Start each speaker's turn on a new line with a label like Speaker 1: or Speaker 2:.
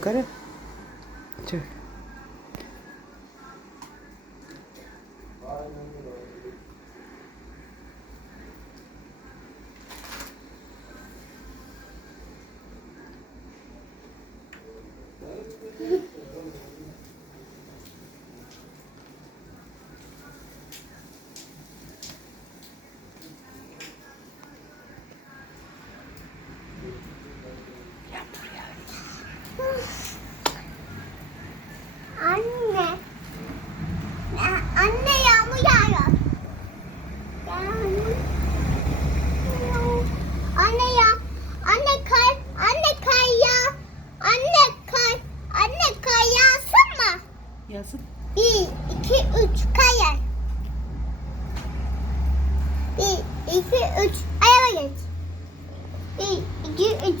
Speaker 1: કરે? છે
Speaker 2: Anne yağmur yağıyor. Anne ya. Anne kar. Anne kar ya. Anne kar. Anne kar yağsın mı?
Speaker 1: Yazın.
Speaker 2: Bir, iki, üç kayar. Bir, iki, üç. Ayağına geç. Bir, iki, üç.